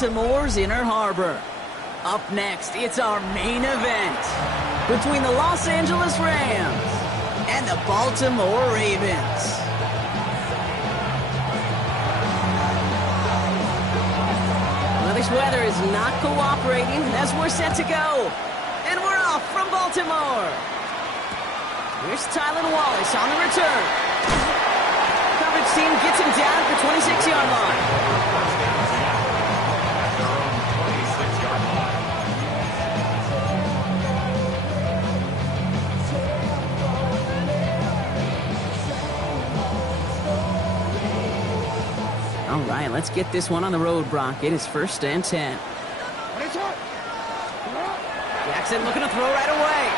Baltimore's Inner Harbor. Up next, it's our main event between the Los Angeles Rams and the Baltimore Ravens. Well, this weather is not cooperating as we're set to go. And we're off from Baltimore. Here's Tylan Wallace on the return. Coverage team gets him down at the 26-yard line. All right, let's get this one on the road, Brock. It is 1st and 10. Jackson looking to throw right away.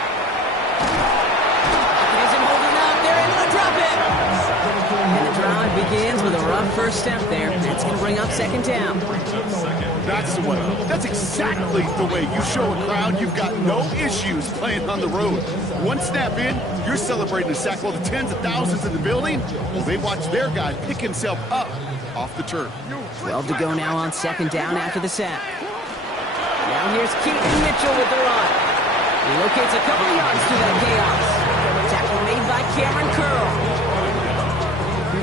Here's him holding up. They're able to drop it. And the drive begins with a rough first step there. That's going to bring up 2nd down. That's the way. That's exactly the way you show a crowd you've got no issues playing on the road. One snap in, you're celebrating a sack while the tens of thousands in the building, well, they watch their guy pick himself up off the turf. 12 to go now on 2nd down after the sack. Now here's Keaton Mitchell with the run. He locates a couple of yards through that chaos. Tackle made by Cameron Curl.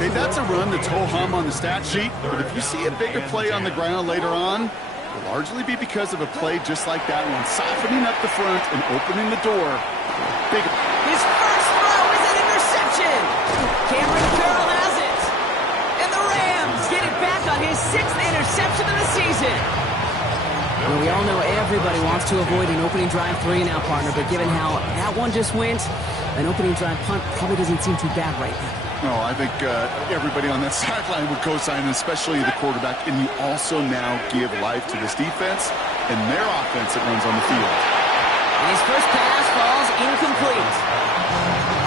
Hey, that's a run that's ho-hum on the stat sheet, but if you see a bigger play on the ground later on, it will largely be because of a play just like that one, softening up the front and opening the door. Bigger. His first throw is an interception. Cameron Curl has it. And the Rams get it back on his 6th interception of the season. Well, we all know everybody wants to avoid an opening drive 3 now, partner, but given how that one just went, an opening drive punt probably doesn't seem too bad right now. No, I think everybody on that sideline would co-sign, especially the quarterback, and you also now give life to this defense and their offense that runs on the field. And his first pass falls incomplete.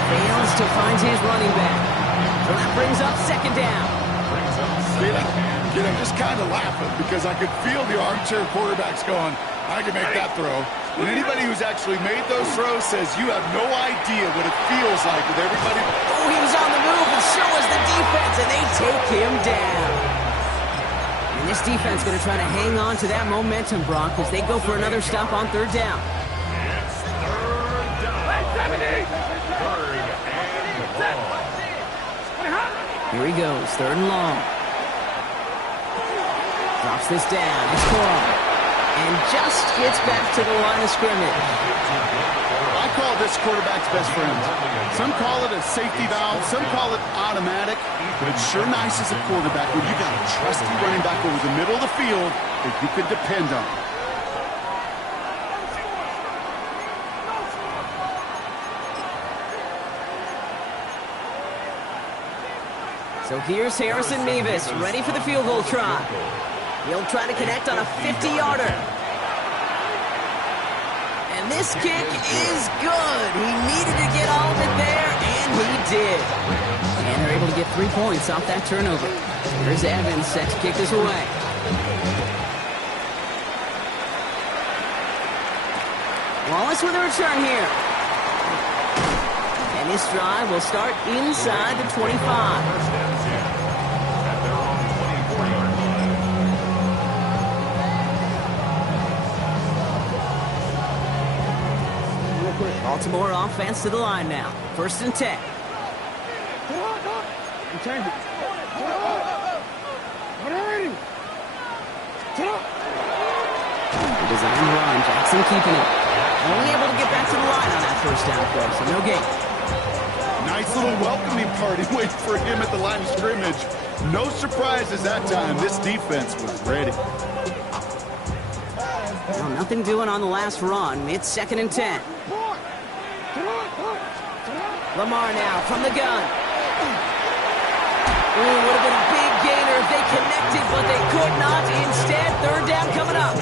Fails to find his running back. So that brings up 2nd down. I'm just kind of laughing because I could feel the armchair quarterbacks going, I can make that throw. And anybody who's actually made those throws says you have no idea what it feels like with everybody. Oh, he was on the move, and so was the defense, and they take him down. And this defense going to try to hang on to that momentum, Brock, as they go for another stop on 3rd down. Here he goes, 3rd and long. Drops this down. It's Corum. And just gets back to the line of scrimmage. I call this quarterback's best friend. Some call it a safety valve. Some call it automatic. But it's sure nice as a quarterback when you got a trusty running back over the middle of the field that you can depend on. So here's Harrison Mevis, ready for the field goal try. He'll try to connect on a 50-yarder. And this kick is good. He needed to get all of it there, and he did. And they're able to get 3 points off that turnover. Here's Evans set to kick this away. Wallace with a return here. And this drive will start inside the 25. Baltimore offense to the line now. 1st and 10. The design run. Jackson keeping it. Only able to get back to the line on that 1st down play, so no gain. Nice little welcoming party waiting for him at the line of scrimmage. No surprises that time. This defense was ready. Well, nothing doing on the last run. It's 2nd and 10. Lamar now from the gun. Ooh, would have been a big gainer if they connected, but they could not. Instead, 3rd down coming up.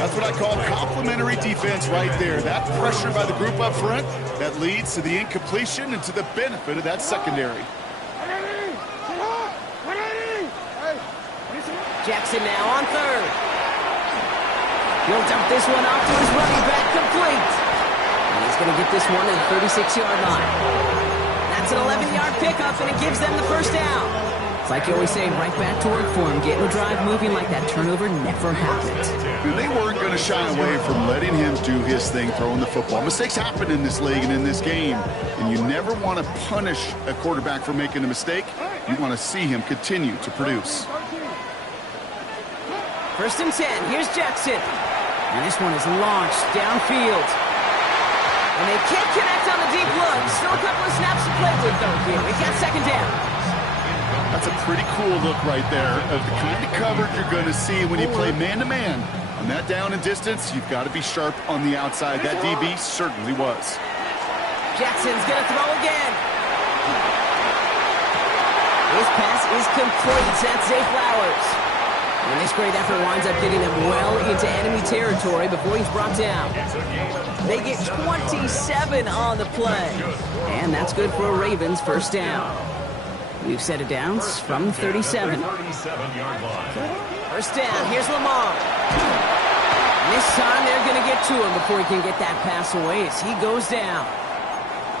That's what I call complimentary defense right there. That pressure by the group up front, that leads to the incompletion and to the benefit of that secondary. Jackson now on 3rd. He'll dump this one off to his running back, complete. And he's going to get this one at the 36-yard line. That's an 11-yard pickup, and it gives them the 1st down. It's like you always say, right back to work for him, getting the drive moving like that turnover never happened. They weren't going to shy away from letting him do his thing, throwing the football. Mistakes happen in this league and in this game, and you never want to punish a quarterback for making a mistake. You want to see him continue to produce. 1st and 10. Here's Jackson. And this one is launched downfield. And they can't connect on the deep look. Still a couple of snaps to play with, though, here. We've got 2nd down. That's a pretty cool look right there of the kind of coverage you're going to see when you play man-to-man. On that down and distance, you've got to be sharp on the outside. That DB certainly was. Jackson's going to throw again. His pass is complete. That's Zay Flowers. And this great effort winds up getting them well into enemy territory before he's brought down. They get 27 on the play. And that's good for a Ravens 1st down. We've set it downs from 37. 1st down. Here's Lamar. And this time they're going to get to him before he can get that pass away as he goes down.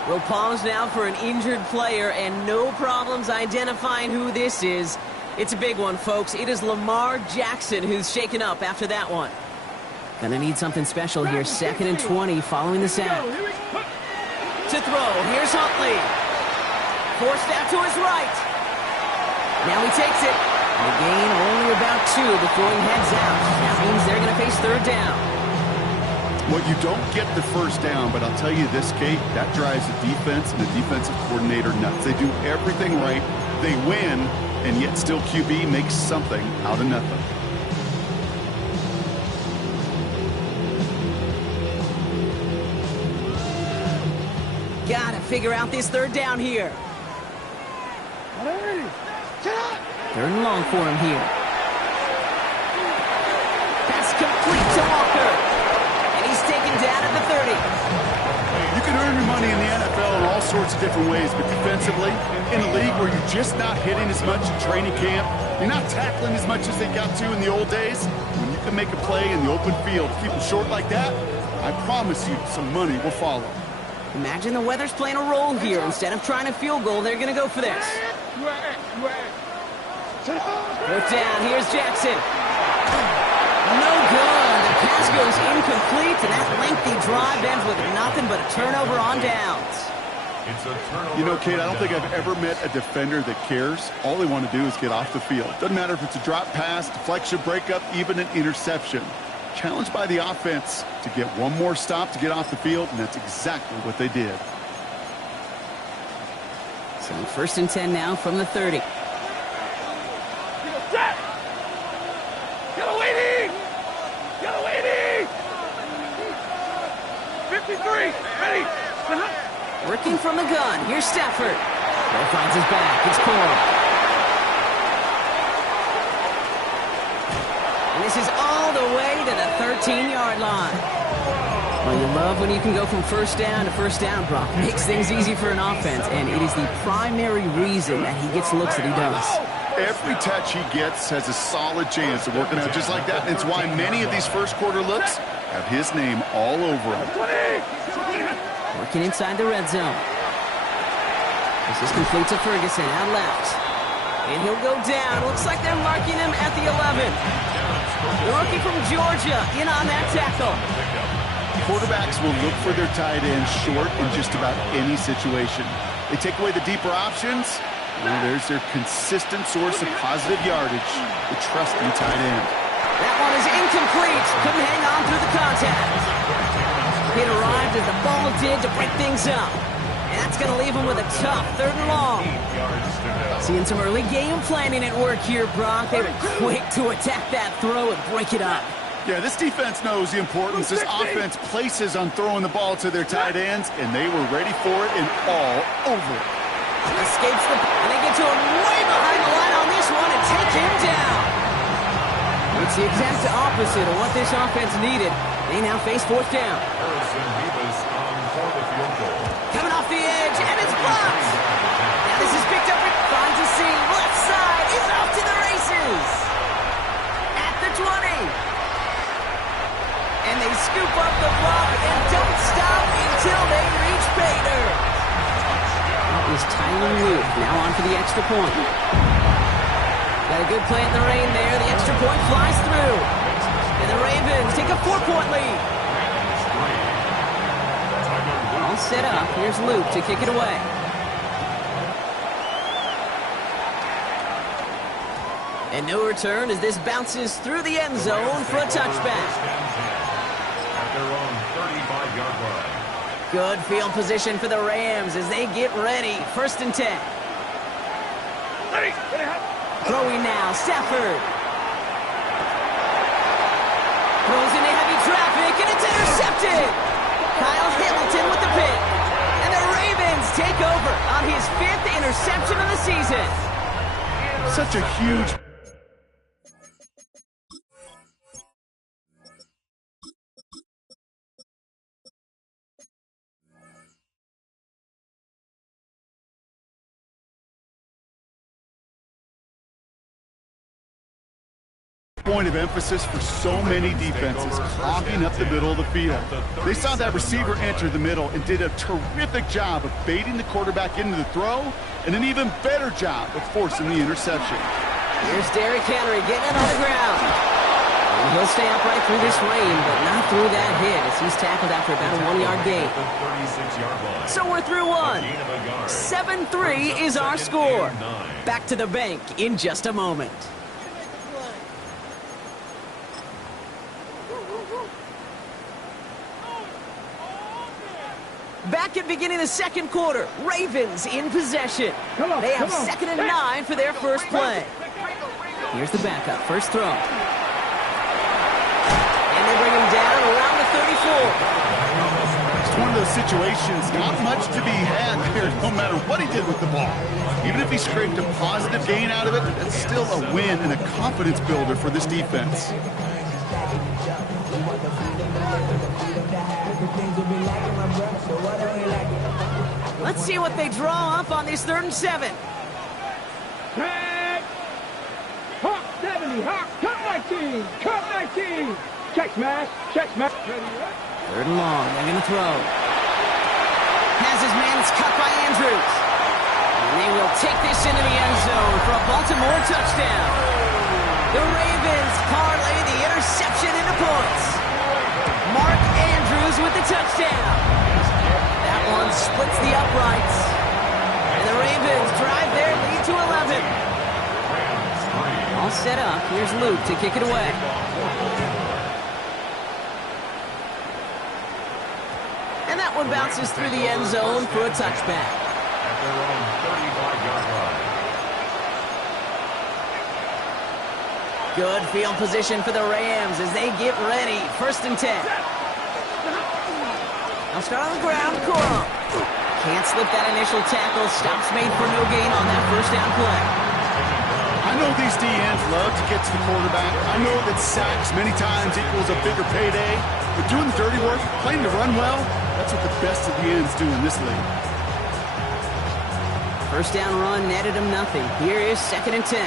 We'll pause now for an injured player and no problems identifying who this is. It's a big one, folks. It is Lamar Jackson who's shaken up after that one. Gonna need something special here. 2nd and 20 following the sack. To throw. Here's Huntley. Forced out to his right. Now he takes it. And a gain only about 2 before he heads out. That means they're going to face 3rd down. Well, you don't get the 1st down, but I'll tell you this, Kate, that drives the defense and the defensive coordinator nuts. They do everything right. They win, and yet still QB makes something out of nothing. Gotta figure out this 3rd down here. 3rd and long for him here. Pass complete to Walker. And he's taken down at the 30. You can earn your money in the NFL in all sorts of different ways, but defensively, in a league where you're just not hitting as much in training camp, you're not tackling as much as they got to in the old days, when you can make a play in the open field, keep them short like that, I promise you some money will follow. Imagine the weather's playing a role here. Instead of trying a field goal, they're going to go for this. 4th down. Here's Jackson. No good. The pass goes incomplete, and that lengthy drive ends with nothing but a turnover on downs. You know, Kate, I don't think I've ever met a defender that cares. All they want to do is get off the field. Doesn't matter if it's a drop pass, deflection, breakup, even an interception. Challenged by the offense to get one more stop to get off the field, and that's exactly what they did. So 1st and 10 now from the 30. Get away! 53, ready! Working from the gun. Here's Stafford. Ball finds his back. It's Corum. And this is all the way to the 13-yard line. Well, you love when you can go from 1st down to 1st down, Brock. Makes things easy for an offense, and it is the primary reason that he gets the looks that he does. Every touch he gets has a solid chance of working out just like that. And it's why many of these first quarter looks have his name all over them. Working inside the red zone. This is complete to Ferguson, out left. And he'll go down. Looks like they're marking him at the 11. The rookie from Georgia in on that tackle. Quarterbacks will look for their tight end short in just about any situation. They take away the deeper options. Well, there's their consistent source of positive yardage, the trusting tight end. That one is incomplete. Couldn't hang on through the contact. It arrived as the ball did to break things up. And that's going to leave him with a tough 3rd and long. Seeing some early game planning at work here, Brock. They were quick to attack that throw and break it up. Yeah, this defense knows the importance this offense places on throwing the ball to their tight ends, and they were ready for it and all over it. Escapes and they get to him way behind the line on this one and take him down. It's the exact opposite of what this offense needed. They now face 4th down. Coming off the edge, and it's blocked. Now this is picked up. Finds a seam. Left side. He's off to the races. At the 20. And they scoop up the block and don't stop until they reach pay dirt. That was Tyler Luke. Now on for the extra point. Got a good play in the rain there. The extra point flies through. And the Ravens take a 4-point lead. All set up. Here's Luke to kick it away. And no return as this bounces through the end zone for a touchback. At their own 35-yard line. Good field position for the Rams as they get ready. 1st and 10. Throwing now, Stafford. Throws into heavy traffic, and it's intercepted. Kyle Hamilton with the pick. And the Ravens take over on his 5th interception of the season. Such a huge point of emphasis for so many defenses, clogging up the middle of the field. They saw that receiver enter the middle and did a terrific job of baiting the quarterback into the throw, and an even better job of forcing the interception. Here's Derrick Henry getting it on the ground. And he'll stay upright through this rain, but not through that hit as he's tackled after about a 1-yard gain. So we're through one. 7-3 is our score. Back to the bank in just a moment. Back at beginning of the 2nd quarter, Ravens in possession. They have 2nd and 9 for their first play. Here's the backup, first throw. And they bring him down around the 34. It's one of those situations, not much to be had there no matter what he did with the ball. Even if he scraped a positive gain out of it, it's still a win and a confidence builder for this defense. Let's see what they draw up on this 3rd and 7. Hawk 70, Hawk, cut 19, cut 19. Check smash, check smash. 3rd and long, they're going to throw. Has his man, it's cut by Andrews. And they will take this into the end zone for a Baltimore touchdown. The Ravens parlay the interception into points. Mark Andrews with the touchdown. That one splits the uprights. And the Ravens drive their lead to 11. All set up. Here's Luke to kick it away. And that one bounces through the end zone for a touchback. At their own 35-yard line. Good field position for the Rams as they get ready. 1st and 10. Now start on the ground, Corum. Can't slip that initial tackle. Stops made for no gain on that 1st down play. I know these DNs love to get to the quarterback. I know that sacks many times equals a bigger payday. But doing the dirty work, playing to run well, that's what the best of the ends do in this league. 1st down run netted him nothing. Here is 2nd and 10.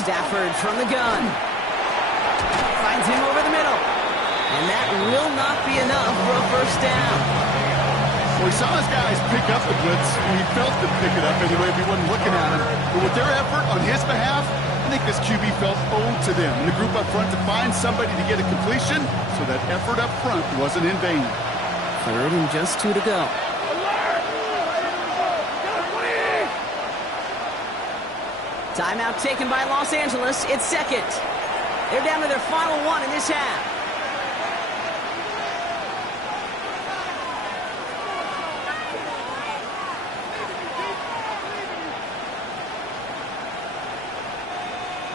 Stafford from the gun. Finds him over the middle. And that will not be enough for a 1st down. Well, he saw his guys pick up the blitz, and he felt them pick it up anyway if he wasn't looking at him. But with their effort on his behalf, I think this QB felt owed to them and the group up front to find somebody to get a completion, so that effort up front wasn't in vain. 3rd and just 2 to go. Timeout taken by Los Angeles. It's 2nd. They're down to their final one in this half.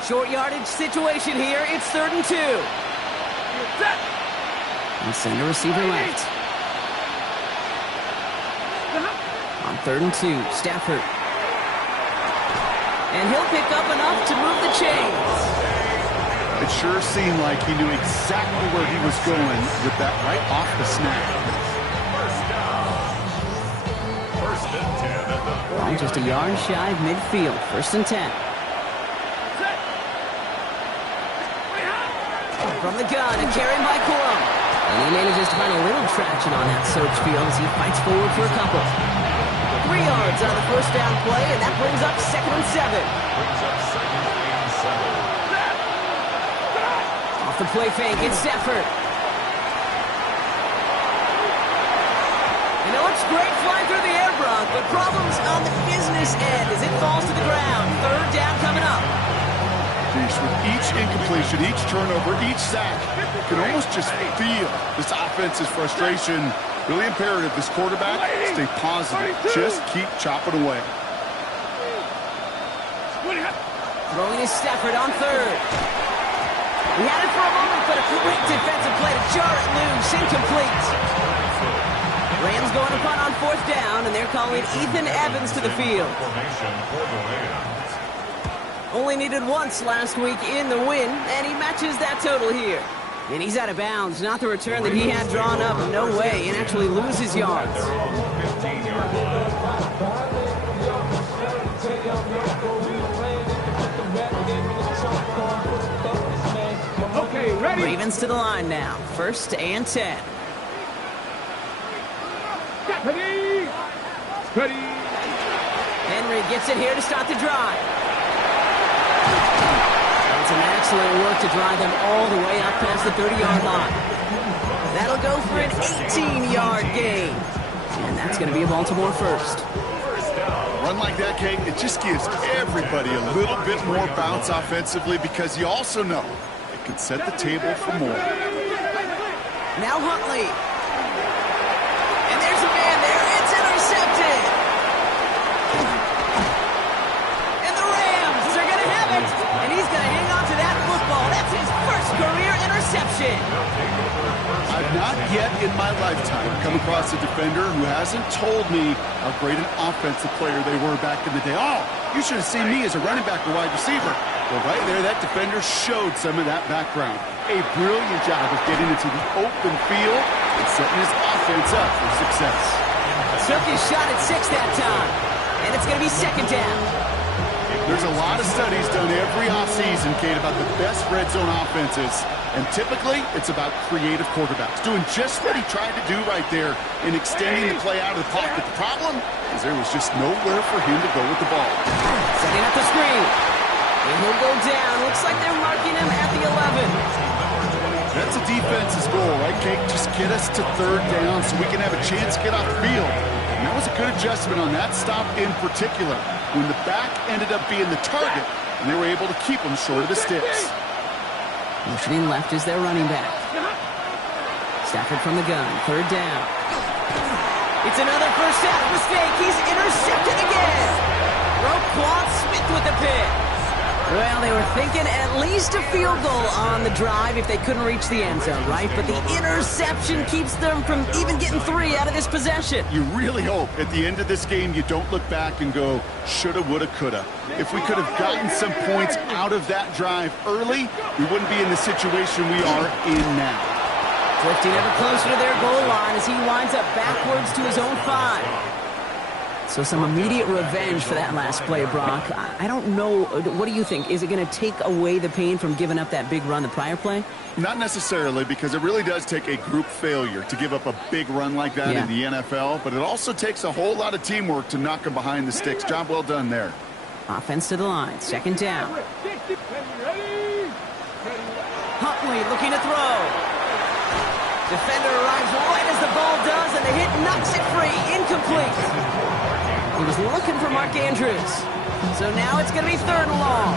Short yardage situation here. It's 3rd and 2. And center receiver left. On 3rd and 2, Stafford. And he'll pick up enough to move the chains. It sure seemed like he knew exactly where he was going with that right off the snap. First and 10 at the 40. Just a yard shy of midfield. 1st and 10. From the gun, a carry by Corum. And he manages to find a little traction on that search field as he fights forward for a couple. 3 yards on the first down play, and that brings up 2nd and 7. Brings up 2nd and 7. Off the play fake, it's Stafford. And it looks great flying through the air, Brock, but problems on the business end as it falls to the ground. 3rd down coming up. Jeez, with each incompletion, each turnover, each sack, you can almost just feel this offense's frustration. Really imperative, this quarterback, stay positive. Just keep chopping away. Throwing is Stafford on 3rd. He had it for a moment, but a quick defensive play to jar it loose. Incomplete. Rams going to punt on 4th down, and they're calling Ethan Evans to the field. Formation for the Rams. Only needed once last week in the win, and he matches that total here. And he's out of bounds, not the return that he had drawn up. No way, and actually loses yards. Their own 15-yard line. Okay, ready? Ravens to the line now. 1st and 10. Ready? Ready? Henry gets it here to start the drive. It's an excellent work to drive them all the way up past the 30-yard line. That'll go for an 18-yard gain. And that's going to be a Baltimore first. Run like that, Kate, it just gives everybody a little bit more bounce offensively because you also know it can set the table for more. Now Huntley. And there's a man there. It's intercepted. And the Rams are going to have it. And he's going to hang on to that football. That's his first career interception. I've not yet in my lifetime come across a defender who hasn't told me how great an offensive player they were back in the day. Oh, you should have seen me as a running back or wide receiver. Well, right there, that defender showed some of that background. A brilliant job of getting into the open field and setting his offense up for success. Took his shot at 6 that time. And it's going to be 2nd down. There's a lot of studies done every offseason, Kate, about the best red zone offenses. And typically, it's about creative quarterbacks, doing just what he tried to do right there in extending the play out of the pocket. The problem is there was just nowhere for him to go with the ball. Setting up the screen. And he'll go down. Looks like they're marking him at the 11. That's a defense's goal, right, Kate? Just get us to 3rd down so we can have a chance to get off the field. And that was a good adjustment on that stop in particular, when the back ended up being the target, and they were able to keep him short of the sticks. Motioning left is their running back. Stafford from the gun. 3rd down. It's another first half mistake. He's intercepted again. Roquan Smith with the pick. Well, they were thinking at least a field goal on the drive if they couldn't reach the end zone, right? But the interception keeps them from even getting 3 out of this possession. You really hope at the end of this game you don't look back and go, shoulda, woulda, coulda. If we could have gotten some points out of that drive early, we wouldn't be in the situation we are in now. Drifting ever closer to their goal line as he winds up backwards to his own 5. So some immediate revenge for that last play, Brock. I don't know. What do you think? Is it going to take away the pain from giving up that big run the prior play? Not necessarily, because it really does take a group failure to give up a big run like that in the NFL, but it also takes a whole lot of teamwork to knock him behind the sticks. Job well done there. Offense to the line. 2nd down. Huntley looking to throw. Defender arrives right as the ball does, and the hit knocks it free. Incomplete. He was looking for Mark Andrews. So now it's going to be 3rd and long.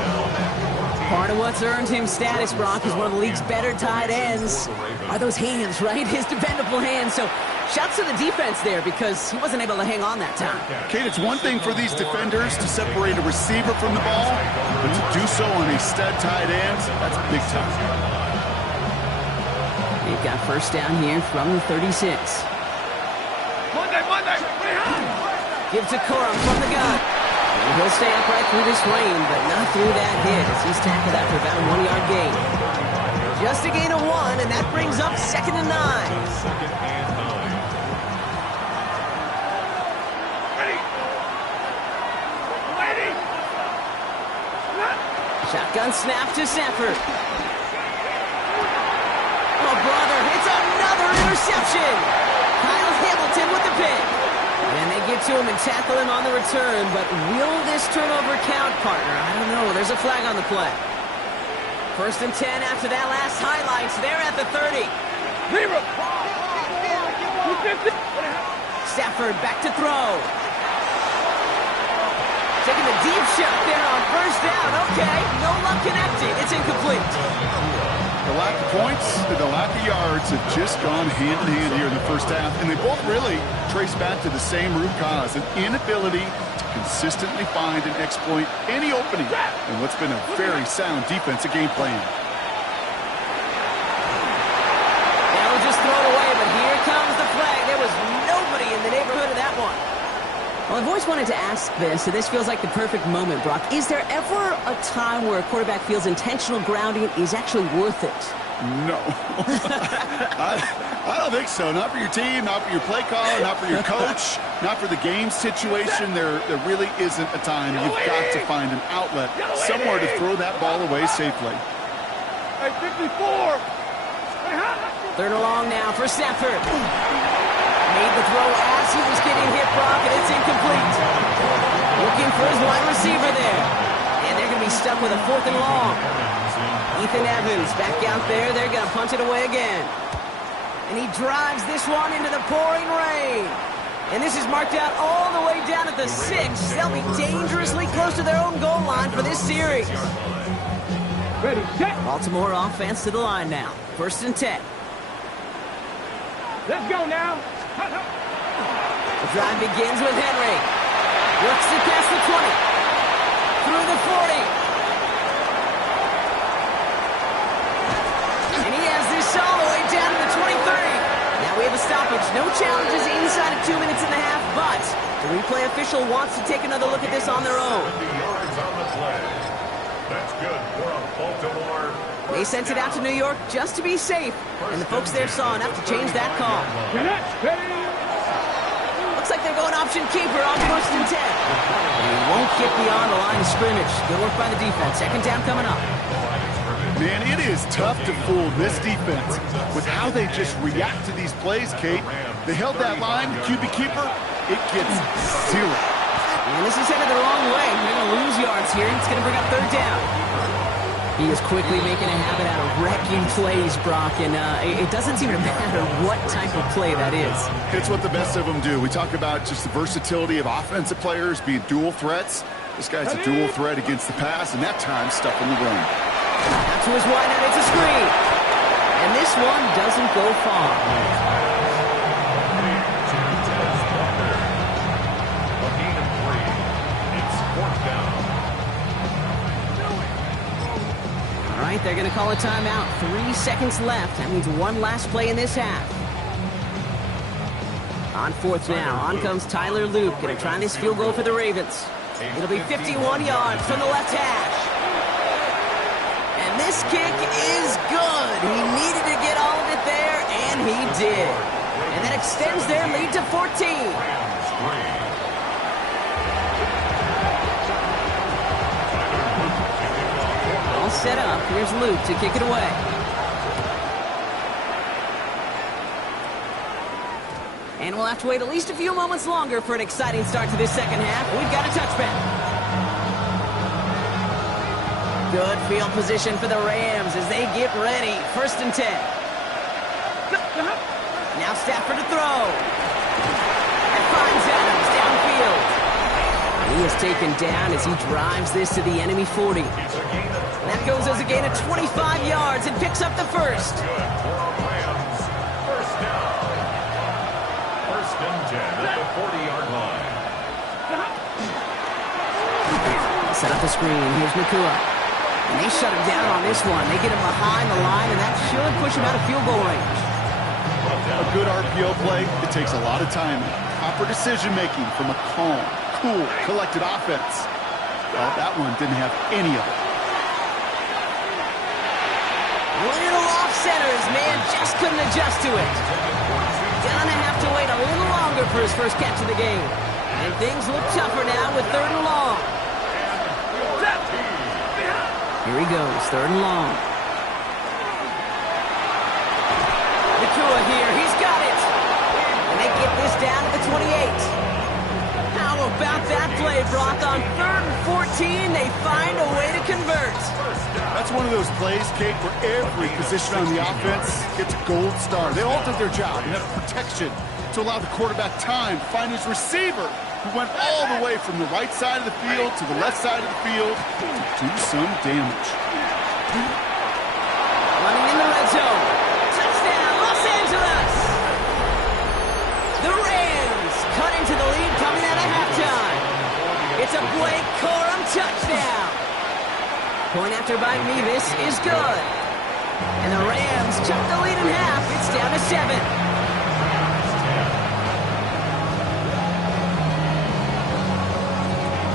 Part of what's earned him status, Brock, is one of the league's better tight ends. Are those hands, right? His dependable hands. So shouts to the defense there because he wasn't able to hang on that time. Kate, it's one thing for these defenders to separate a receiver from the ball, but to do so on a stud tight end, that's big time. They've got 1st down here from the 36. Give to Corum from the gun. And he'll stay upright through this rain, but not through that hit as he's tackled after about a 1-yard gain. Just a gain of 1, and that brings up 2nd and 9. Shotgun snap to Stafford. Oh, brother, it's another interception. Kyle Hamilton with the pick. And they get to him and tackle him on the return, but will this turnover count, partner? I don't know. There's a flag on the play. 1st and 10 after that last highlights. They're at the 30. Stafford back to throw. Taking the deep shot there on 1st down. Okay, no luck connecting. It's incomplete. The lack of points and the lack of yards have just gone hand in hand here in the 1st half, and they both really trace back to the same root cause, an inability to consistently find and exploit any opening in what's been a very sound defensive game plan. That was just thrown away, but here comes the flag. There was nobody in the neighborhood of that one. Well, I've always wanted to ask this, and this feels like the perfect moment, Brock. Is there ever a time where a quarterback feels intentional grounding is actually worth it? No. I don't think so. Not for your team, not for your play caller, not for your coach, not for the game situation. There really isn't a time. You've got to find an outlet, somewhere to throw that ball away safely. Hey, 54! 3rd and long now for Stafford. Made the throw as he was getting hit, Brock, and it's incomplete. Looking for his wide receiver there. And they're going to be stuck with a 4th and long. Ethan Evans back out there. They're going to punt it away again. And he drives this one into the pouring rain. And this is marked out all the way down at the 6. They'll be dangerously close to their own goal line for this series. Ready, set. Baltimore offense to the line now. 1st and 10. Let's go now. The drive begins with Henry. Works it past the 20. Through the 40. And he has this all the way down to the 20-30. Now we have a stoppage. No challenges inside of 2 minutes and a half, but the replay official wants to take another look at this on their own. 50 yards on the play. That's good for a Baltimore. They sent it out to New York just to be safe, and the folks there saw enough to change that call. Looks like they're going option keeper on 1st and 10. And he won't get beyond the line of scrimmage. Good work by the defense. 2nd down coming up. Man, it is tough to fool this defense with how they just react to these plays, Kate. They held that line, the QB keeper, it gets 0. And this is headed the wrong way. They're going to lose yards here. It's going to bring up 3rd down. He is quickly making a habit out of wrecking plays, Brock, and it doesn't seem to matter what type of play that is. It's what the best of them do. We talk about just the versatility of offensive players being dual threats. This guy's a dual threat against the pass, and that time stuck in the run. Out to his wide out, it's a screen. And this one doesn't go far. They're going to call a timeout. 3 seconds left. That means one last play in this half. On 4th now. On comes Tyler Luke. Going to try this field goal for the Ravens. It'll be 51 yards from the left hash. And this kick is good. He needed to get all of it there, and he did. And that extends their lead to 14. Set up. Here's Luke to kick it away. And we'll have to wait at least a few moments longer for an exciting start to this 2nd half. We've got a touchback. Good field position for the Rams as they get ready. 1st and 10. Now Stafford to throw. And finds Adams downfield. He is taken down as he drives this to the enemy 40. That goes as a gain of 25 yards and picks up the 1st. Good for Rams. 1st down. 1st and 10 at the 40-yard line. Set up the screen. Here's Nakua. And they shut him down on this one. They get him behind the line, and that should push him out of field goal range. A good RPO play, it takes a lot of timing. Proper decision-making from a calm, cool, collected offense. Well, that one didn't have any of it. Little off centers, man, just couldn't adjust to it. Gonna have to wait a little longer for his first catch of the game. And things look tougher now with 3rd and long. Here he goes, 3rd and long. Nakua here, he's got it. And they get this down to the 28. one of those plays, Kate, where every position on the offense gets a gold star. They all did their job, and have protection to allow the quarterback time to find his receiver, who went all the way from the right side of the field to the left side of the field to do some damage. Running in the red zone. Touchdown, Los Angeles! The Rams cut into the lead coming out of halftime. It's a Blake Corum touchdown. Point after by Mevis is good. And the Rams chop the lead in half. It's down to 7.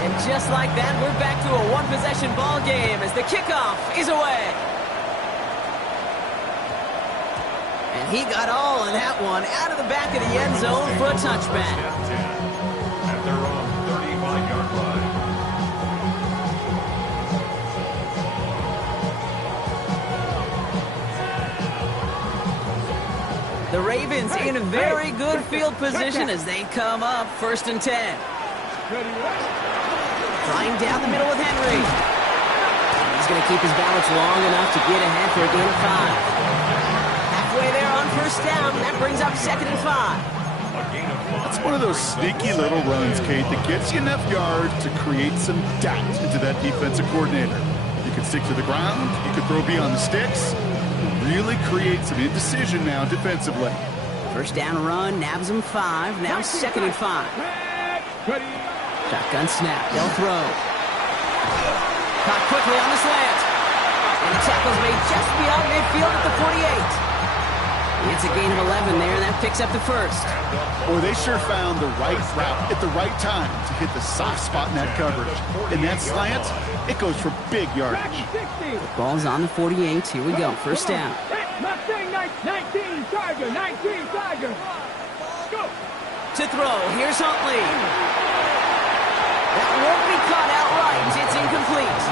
And just like that, we're back to a one-possession ball game as the kickoff is away. And he got all of that one out of the back of the end zone for a touchback. At their own 35-yard line. The Ravens in a very good field position as they come up 1st and 10. Flying down the middle with Henry. He's going to keep his balance long enough to get ahead for a gain of 5. Halfway there on 1st down. That brings up 2nd and 5. That's one of those sneaky little runs, Kate, that gets you enough yards to create some doubt into that defensive coordinator. You can stick to the ground. You can throw beyond the sticks. Really create some indecision now defensively. 1st down run, nabs him 5. Now 2nd and 5. Shotgun snap, they'll throw. Caught quickly on the slant. And the tackle's made just beyond midfield at the 48. It's a gain of 11 there, and that picks up the 1st. Boy, they sure found the right route at the right time to hit the soft spot in that coverage. And that slant, it goes for big yardage. Ball's on the 48. Here we go. 1st down. Mustang 19, Tiger, 19, Tiger. Go. To throw. Here's Huntley. That won't be caught outright. It's incomplete.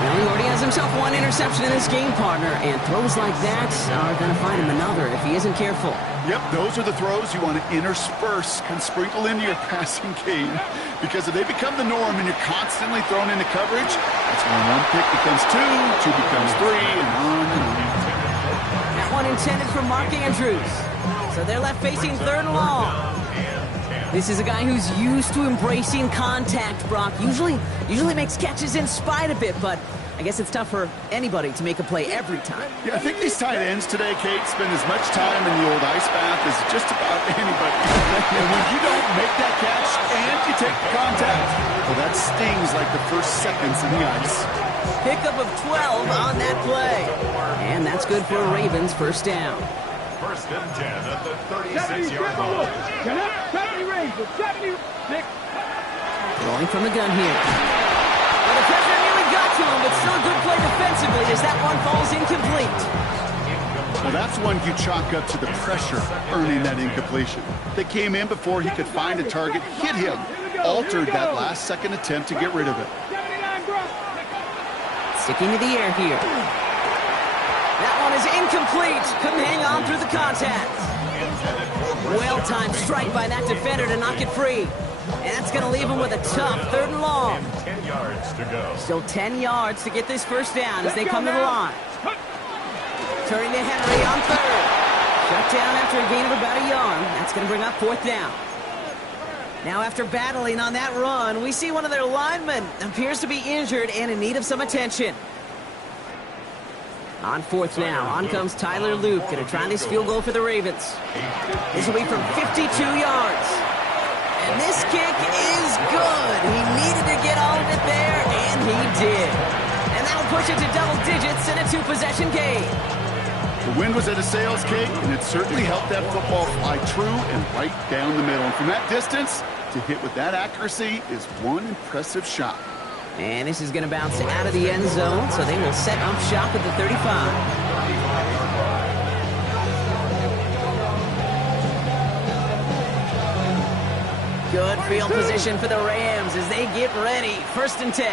Well, he already has himself one interception in this game, partner, and throws like that are going to find him another if he isn't careful. Yep, those are the throws you want to intersperse and sprinkle into your passing game, because if they become the norm and you're constantly thrown into coverage, that's when one pick becomes 2, 2 becomes 3, and on and on. That one intended for Mark Andrews. So they're left facing 3rd and long. This is a guy who's used to embracing contact, Brock. Usually makes catches in spite of it, but I guess it's tough for anybody to make a play every time. Yeah, I think these tight ends today, Kate, spend as much time in the old ice bath as just about anybody. And when you don't make that catch and you take the contact, well, that stings like the first seconds in the ice. Pickup of 12 on that play. And that's good for Ravens 1st down. 1st and 10 at the 36-yard line. 70 Rangers, 76. Rolling from the gun here. Well, the pressure nearly got to him, but still a good play defensively as that one falls incomplete. Well, that's one you chalk up to the pressure earning that incompletion. They came in before he could find a target, hit him, altered that last-second attempt to get rid of it. 79, bro. Sticking to the air here. That one is incomplete. Couldn't hang on through the contact. Well-timed strike by that defender to knock it free. And that's going to leave him with a tough 3rd and long. 10 yards to go. Still 10 yards to get this 1st down as they come to the line. Turning to Henry on 3rd. Shut down after a gain of about a yard. That's going to bring up 4th down. Now after battling on that run, we see one of their linemen appears to be injured and in need of some attention. On 4th now, on comes Tyler Luke, going to try this field goal for the Ravens. This will be from 52 yards. And this kick is good. He needed to get all of it there, and he did. And that'll push it to double digits in a 2-possession game. The wind was at a sail's Kate, and it certainly helped that football fly true and right down the middle. And from that distance, to hit with that accuracy is one impressive shot. And this is going to bounce out of the end zone, so they will set up shop at the 35. Good field position for the Rams as they get ready. 1st and 10.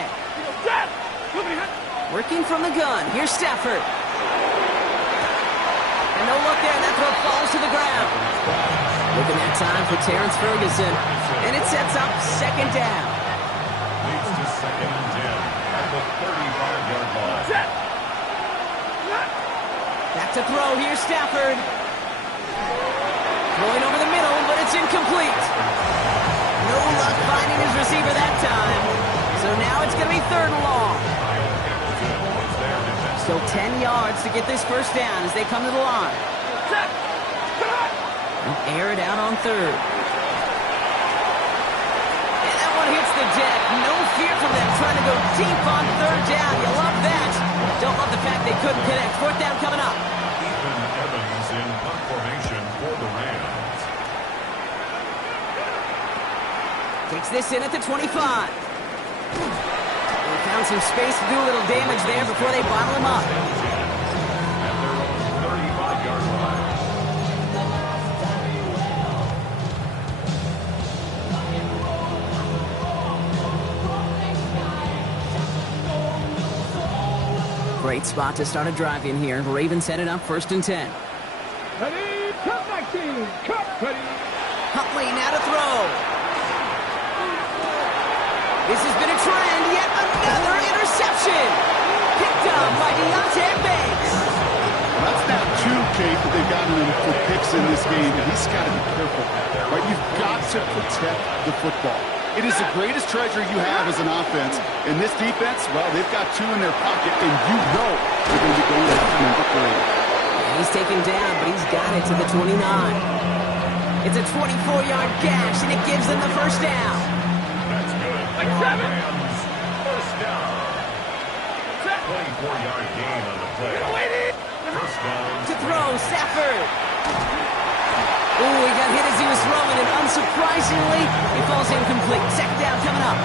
Working from the gun. Here's Stafford. And no look there. That throw falls to the ground. Looking at time for Terrence Ferguson. And it sets up 2nd down. Leads to 2nd and 10 at the the 35-yard line. Set. Back to throw. Here's Stafford. Throwing over the middle, but it's incomplete. No luck finding his receiver that time. So now it's going to be 3rd and long. So 10 yards to get this first down as they come to the line. Set. And air it out on 3rd. And that one hits the deck. No fear from them trying to go deep on 3rd down. You love that. Don't love the fact they couldn't connect. 4th down coming up. Ethan Evans in punt formation for the Rams. Takes this in at the 25. They found some space to do a little damage there before they bottle him up. At their own 35-yard line. Great spot to start a drive in here. Ravens headed up 1st and 10. Ready. Cut 19. Cut. Ready. Huntley now to throw. This has been a trend. Yet another interception. Picked up by Deontay Banks. That's now 2, Kate, that they've gotten him for picks in this game, and he's got to be careful. Right? You've got to protect the football. It is the greatest treasure you have as an offense. And this defense, well, they've got 2 in their pocket, and you know they're going to be going after number 3. He's taken down, but he's got it to the 29. It's a 24-yard gash, and it gives them the first down. That's good. Like 7. Rams. First down. 24-yard gain on the play. First down. To throw, Stafford. Ooh, he got hit as he was throwing, and unsurprisingly, he falls incomplete. 2nd down coming up.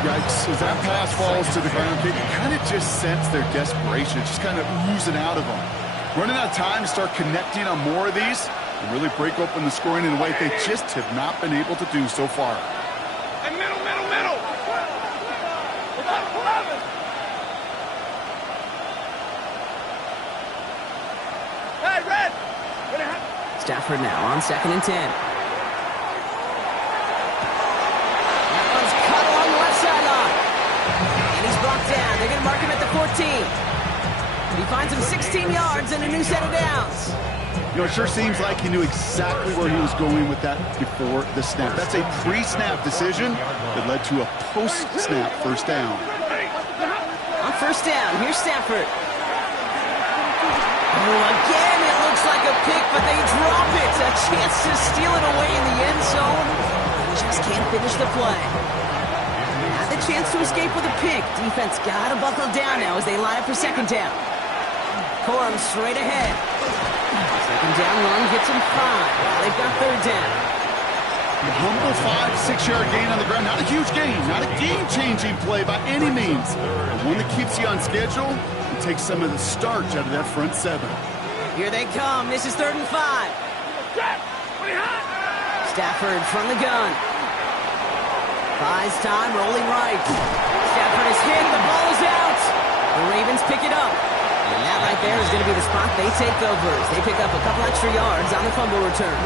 Yikes. As that pass falls to the ground, Kate, you kind of just sense their desperation, just kind of oozing out of them. Running out of time to start connecting on more of these and really break open the scoring in a way they just have not been able to do so far. And middle. 11. Hey, Red. Stafford now on 2nd and 10. That one's cut along the left sideline. And he's brought down. They're going to mark him at the 14. He finds him 16 yards and a new set of downs. You know, it sure seems like he knew exactly where he was going with that before the snap. That's a pre-snap decision that led to a post-snap first down. On 1st down, here's Stafford. Oh, again, it looks like a pick, but they drop it. A chance to steal it away in the end zone. Just can't finish the play. Had the chance to escape with a pick. Defense got to buckle down now as they line up for 2nd down. Corum straight ahead. 2nd down run gets them 5. Now they've got 3rd down. A humble 5-6-yard gain on the ground. Not a huge gain, not a game-changing play by any means. But one that keeps you on schedule and takes some of the starch out of that front 7. Here they come. This is 3rd and 5. Stafford from the gun. Buys time, rolling right. Stafford is hit. The ball is out. The Ravens pick it up. And that right there is going to be the spot they take over as they pick up a couple extra yards on the fumble return.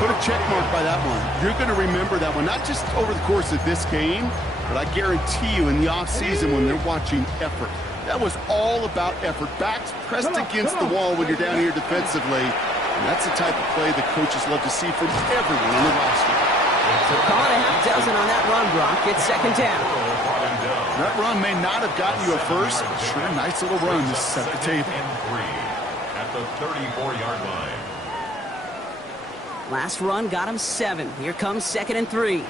Put a check mark by that one. You're going to remember that one, not just over the course of this game, but I guarantee you in the offseason when they're watching effort. That was all about effort. Backs pressed against the wall when you're down here defensively. And that's the type of play that coaches love to see from everyone on the roster. So call it a half dozen on that run, Brock. It's 2nd down. That run may not have gotten you a first, but sure, a nice little run to set the table. At the 34-yard line. Last run got him 7. Here comes 2nd and 3.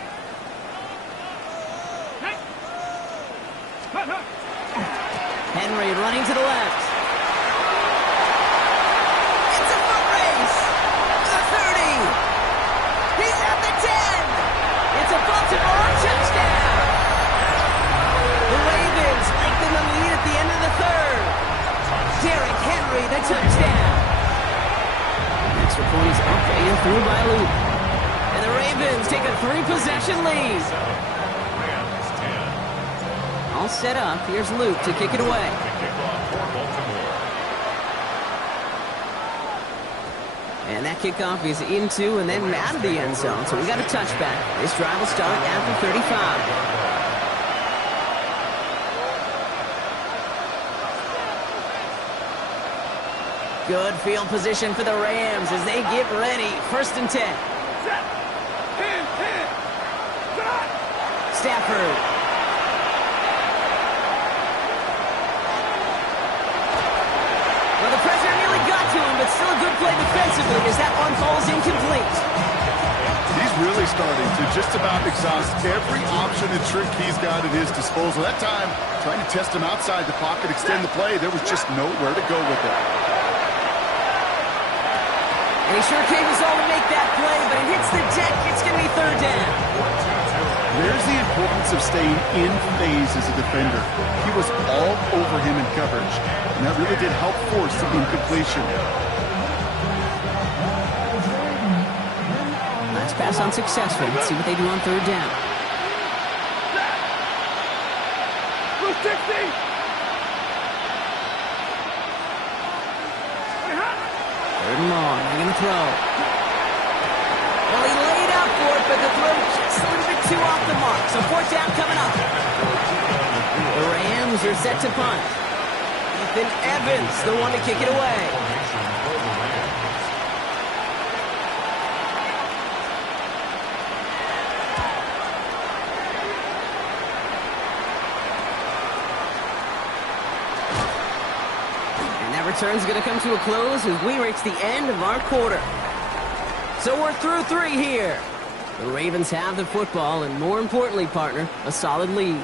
Henry running to the left. It's a foot race. The 30. He's at the 10. It's a Baltimore touchdown. The Ravens lengthen the lead at the end of the 3rd. Derrick Henry, the touchdown. Extra points up and through by Luke. And the Ravens take a 3-possession lead. Rams 10. All set up. Here's Luke to kick it away. Kickoff for Baltimore. And that kickoff is into and then out of the end zone. So we got a touchback. This drive will start after 35. Good field position for the Rams as they get ready. 1st and 10. Stafford. Well, the pressure nearly got to him, but still a good play defensively as that one falls incomplete. He's really starting to just about exhaust every option and trick he's got at his disposal. That time, trying to test him outside the pocket, extend the play, there was just nowhere to go with it. And he sure came his all to make that play, but it hits the deck. It's going to be 3rd down. There's the importance of staying in phase as a defender. He was all over him in coverage, and that really did help force the incompletion. Last pass unsuccessful. Let's see what they do on 3rd down. 60. Third and long. They're going to throw. Well, he laid up for it, but the throw just a little bit too off the mark. So 4th down coming up. The Rams are set to punt. Ethan Evans, the one to kick it away. Return's going to come to a close as we reach the end of our quarter. So we're through 3 here. The Ravens have the football, and more importantly, partner, a solid lead.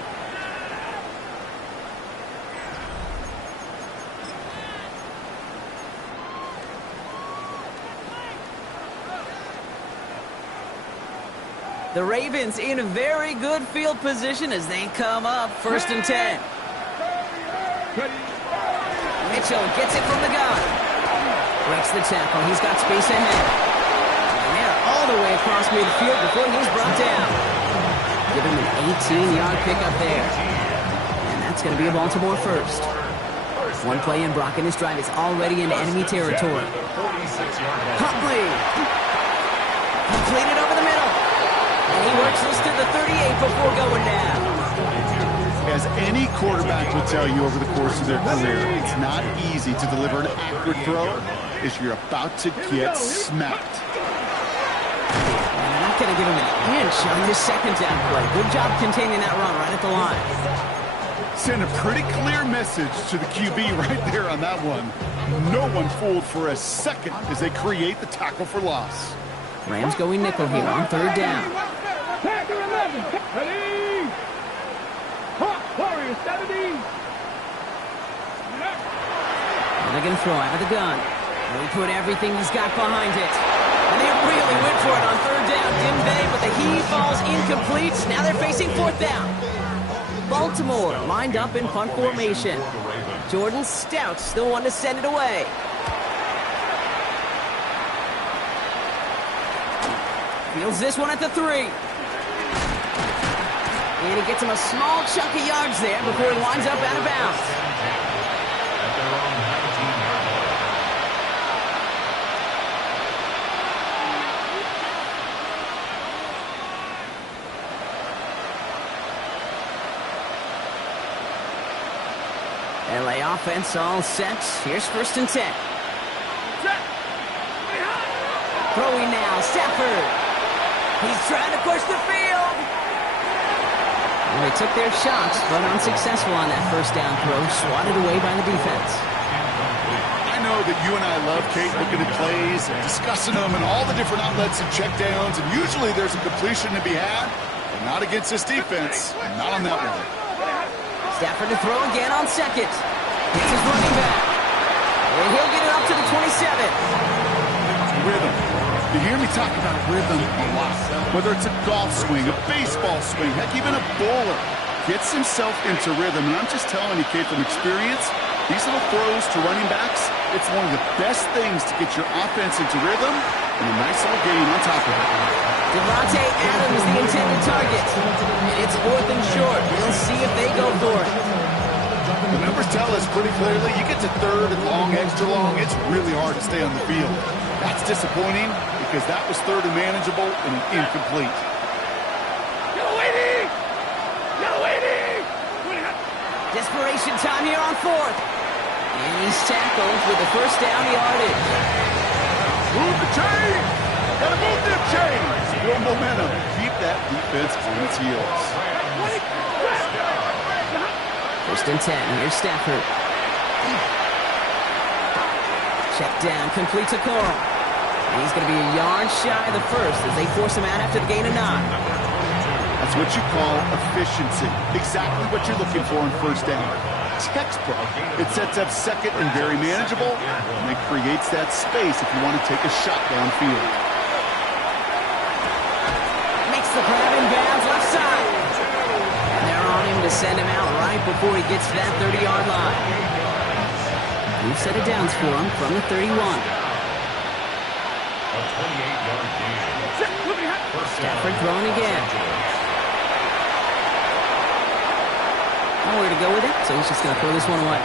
The Ravens in a very good field position as they come up 1st and 10. Mitchell gets it from the gun. Breaks the tackle. He's got space ahead. And they're all the way across midfield before he's brought down. Give him an 18-yard pickup there. And that's going to be a Baltimore first. One play in, Brock in his drive is already in enemy territory. Huntley. Completed over the middle. And he works this to the 38 before going down. As any quarterback will tell you over the course of their career, it's not easy to deliver an accurate throw as you're about to get smacked. And they're not going to give him an inch on this 2nd down play. Good job containing that run right at the line. Send a pretty clear message to the QB right there on that one. No one fooled for a second as they create the tackle for loss. Rams going nickel here on 3rd down. Packer 11. Ready? Warriors 70. And they're going to throw out of the gun. And he put everything he's got behind it. And they really went for it on 3rd down, didn't they? But the heave falls incomplete. Now they're facing 4th down. Baltimore lined up in punt formation. Jordan Stout's the one to send it away. Fields this one at the 3. And he gets him a small chunk of yards there before he winds up out of bounds. LA offense all set. Here's 1st and 10. Throwing now, Stafford. He's trying to push the field. Well, they took their shots, but unsuccessful on that 1st down throw, swatted away by the defense. I know that you and I love, Kate, looking at plays and discussing them and all the different outlets and checkdowns, and usually there's a completion to be had, but not against this defense, not on that one. Stafford to throw again on 2nd. Hits his running back. And he'll get it up to the 27. Rhythm. You hear me talk about rhythm a lot. Whether it's a golf swing, a baseball swing, heck, even a bowler gets himself into rhythm. And I'm just telling you, Kate, from experience, these little throws to running backs, it's one of the best things to get your offense into rhythm and a nice little gain on top of it. Devontae Adams, the intended target. And it's 4th and short. We'll see if they go for it. The numbers tell us pretty clearly, you get to 3rd and long, extra long, it's really hard to stay on the field. That's disappointing because that was 3rd and manageable and incomplete. Desperation time here on 4th. And he's tackled with the first down yardage. Move the chain! Gotta move the chain! Build momentum. Keep that defense on its heels. First and 10. Here's Stafford. Check down. Complete to Coral. He's going to be a yard shy of the first as they force him out after the gain of 9. That's what you call efficiency. Exactly what you're looking for in first down. Textbook. It sets up second and very manageable, and it creates that space if you want to take a shot downfield. Makes the grab in bounds left side. And they're on him to send him out right before he gets to that 30-yard line. New set of downs for him from the 31. A 28-yard gain. Stafford throwing again. Nowhere to go with it, so he's just going to throw this one away.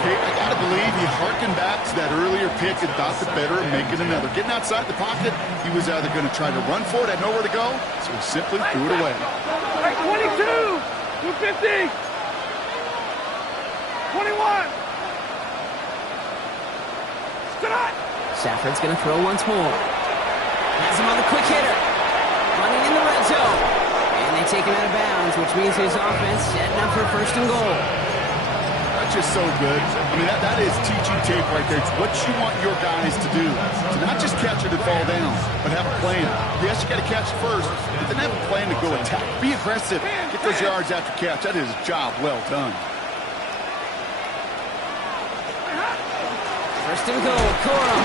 Okay, I got to believe he harkened back to that earlier pick and thought the better of making another. Getting outside the pocket, he was either going to try to run for it, had nowhere to go, so he simply threw it away. Hey, 22! 250! 21! Tonight! Stafford's going to throw once more. Has him on the quick hitter. Running in the red zone. And they take him out of bounds, which means his offense setting up for first and goal. That's just so good. I mean, that is teaching tape right there. It's what you want your guys to do. To not just catch it and fall down, but have a plan. Yes, you got to catch it first, but then have a plan to go attack. Be aggressive. Get those yards after catch. That is a job well done. First and goal, Corum.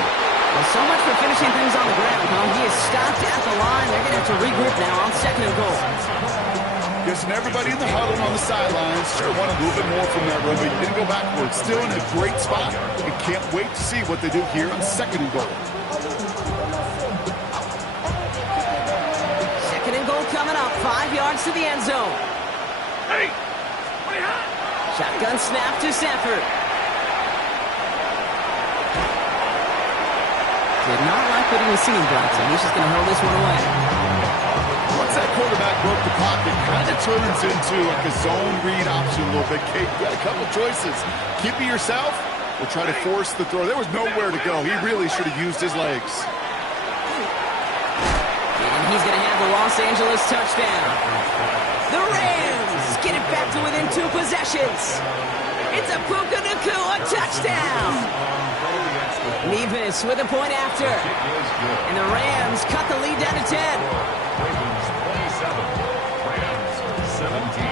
Well, so much for finishing things on the ground, huh? He is stopped at the line. They're going to have to regroup now on second and goal. Guessing everybody in the huddle on the sidelines sure want a little bit more from that run, but he didn't go backwards. Still in a great spot and can't wait to see what they do here on second and goal. Second and goal coming up. 5 yards to the end zone. Hey! Shotgun snap to Stafford. Did not like what he was seeing, Bronson. He's just going to hold this one away. Once that quarterback broke the pocket, kind of turns into like a zone read option a little bit. Kate, you got a couple choices. Keep it yourself or try to force the throw. There was nowhere to go. He really should have used his legs. And he's going to have the Los Angeles touchdown. The Rams get it back to within 2 possessions. It's a Puka Nacua touchdown. Nevis with a point after. And the Rams cut the lead down to 10. Ravens 27, Rams 17.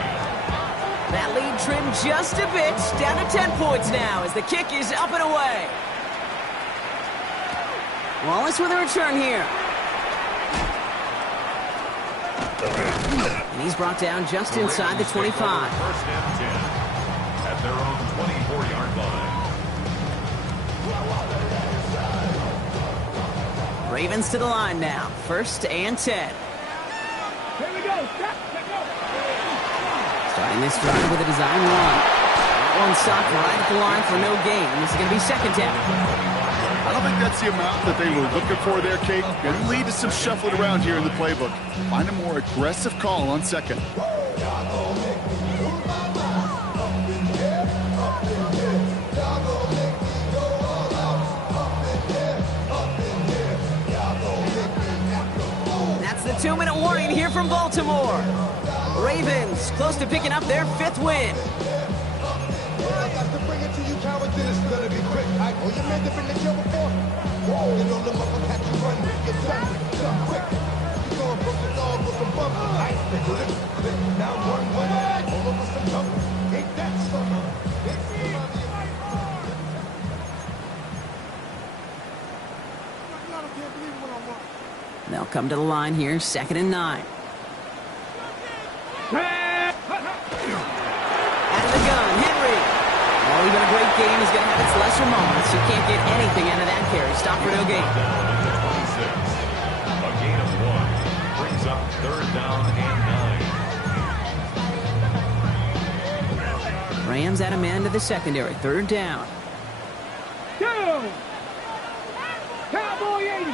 That lead trimmed just a bit, down to 10 points now as the kick is up and away. Wallace with a return here. And he's brought down just inside the 25. First and 10 at their own 24-yard line. Ravens to the line now. First and 10. Here we go. Step, go. Starting this drive with a design run. That one stopped right at the line for no gain. This is going to be second down. I don't think that's the amount that they were looking for there, Kate. Going to lead to some shuffling around here in the playbook. Find a more aggressive call on second. That's the 2-minute warning here from Baltimore. Ravens close to picking up their 5th win. I got to bring it to you, cowards, and it's gonna be quick. Oh, you made the been the kill before? Whoa, you know, the motherfucker catch you running, get done, quick. You going broke the dog with some bump. Nice, click, click, now one, all over some jump. Ain't that something? They'll come to the line here, second and 9. Out of the gun, Henry. Well, even a great game is going to have its lesser moments. You can't get anything out of that carry. Stop for no gain. 26. A gain of 1 brings up third down and 9. Rams add a man to the secondary. Third down. Go! Cowboy 80!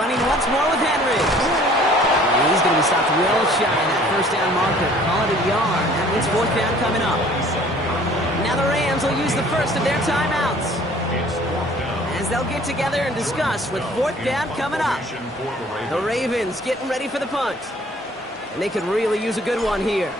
Running once more with Henry. He's going to be stopped well shy of that first down marker. Call it a yard. That means fourth down coming up. Now the Rams will use the first of their timeouts, as they'll get together and discuss with fourth down coming up. The Ravens getting ready for the punt. And they could really use a good one here.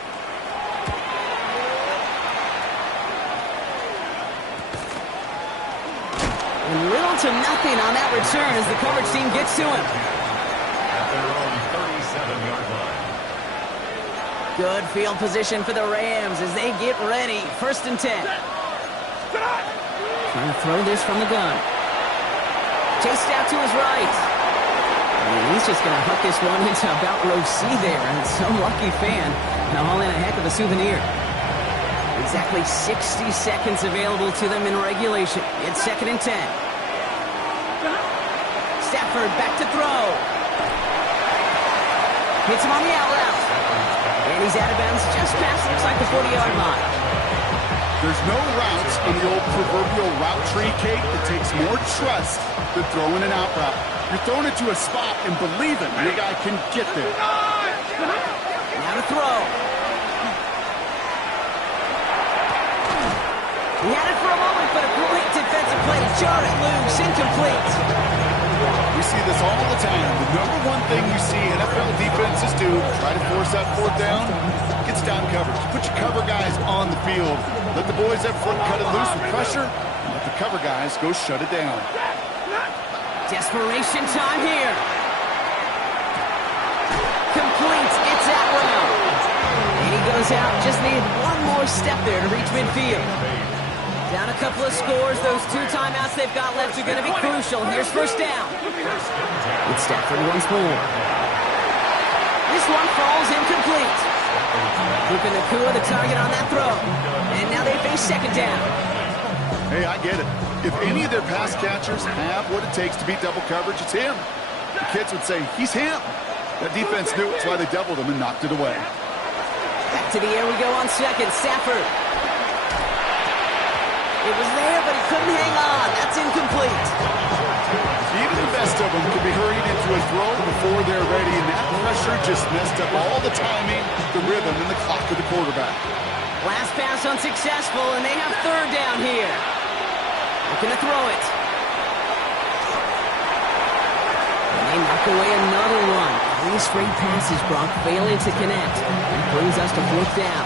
And little to nothing on that return as the coverage team gets to him. At their own 37-yard line. Good field position for the Rams as they get ready. First and 10. Trying to throw this from the gun. Chased out to his right. And he's just going to hook this one into about row C there. And some lucky fan now hauling a heck of a souvenir. Exactly 60 seconds available to them in regulation. It's second and 10. Stafford back to throw. Hits him on the out route. And he's out of bounds just past, looks like the 40-yard line. There's no routes on the old proverbial route tree, Kate. It takes more trust than throwing an out route. You're throwing it to a spot and believing your guy can get there. Now to throw. He had it for a moment, but a great defensive play to jar it loose. Incomplete. We see this all the time. The number one thing you see NFL defenses do, try to force that fourth down, gets down coverage. Put your cover guys on the field. Let the boys up front cut it loose with pressure, and let the cover guys go shut it down. Desperation time here. Complete. It's Atwell. And he goes out. Just needed one more step there to reach midfield. Down a couple of scores. Those two timeouts they've got left are going to be crucial. Here's first down. It's Stafford once more. This one falls incomplete. Puka Nacua the target on that throw. And now they face second down. Hey, I get it. If any of their pass catchers have what it takes to beat double coverage, it's him. The kids would say, he's him. That defense knew it's why they doubled him and knocked it away. Back to the air we go on second. Stafford. It was there, but he couldn't hang on. That's incomplete. Even the best of them could be hurried into a throw before they're ready, and that pressure just messed up all the timing, the rhythm, and the clock of the quarterback. Last pass unsuccessful, and they have third down here. Looking to throw it. And they knock away another one. 3 straight passes, Brock, failing to connect. That brings us to fourth down.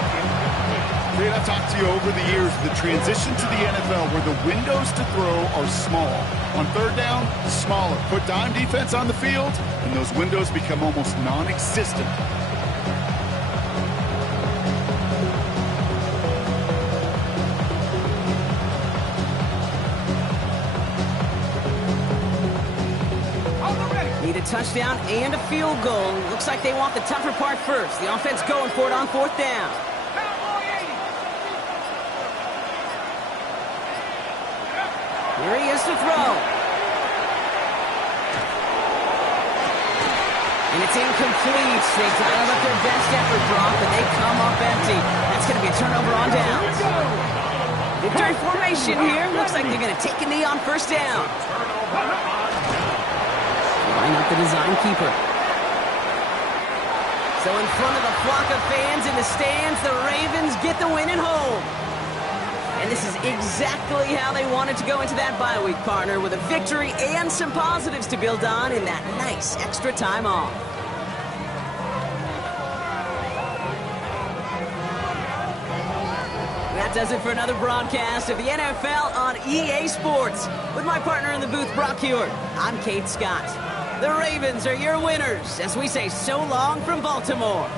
Great, I've talked to you over the years, the transition to the NFL where the windows to throw are small. On third down, smaller. Put dime defense on the field, and those windows become almost non-existent. Need a touchdown and a field goal. Looks like they want the tougher part first. The offense going for it on fourth down. Here he is to throw. And it's incomplete. They dialed up their best effort, Brock, and they come up empty. That's going to be a turnover on downs. Victory formation here. Looks like they're going to take a knee on first down. Line up the design keeper. So in front of a flock of fans in the stands, the Ravens get the win at home. And this is exactly how they wanted to go into that bye week, partner, with a victory and some positives to build on in that nice extra time off. That does it for another broadcast of the NFL on EA Sports. With my partner in the booth, Brock Huard, I'm Kate Scott. The Ravens are your winners as we say so long from Baltimore.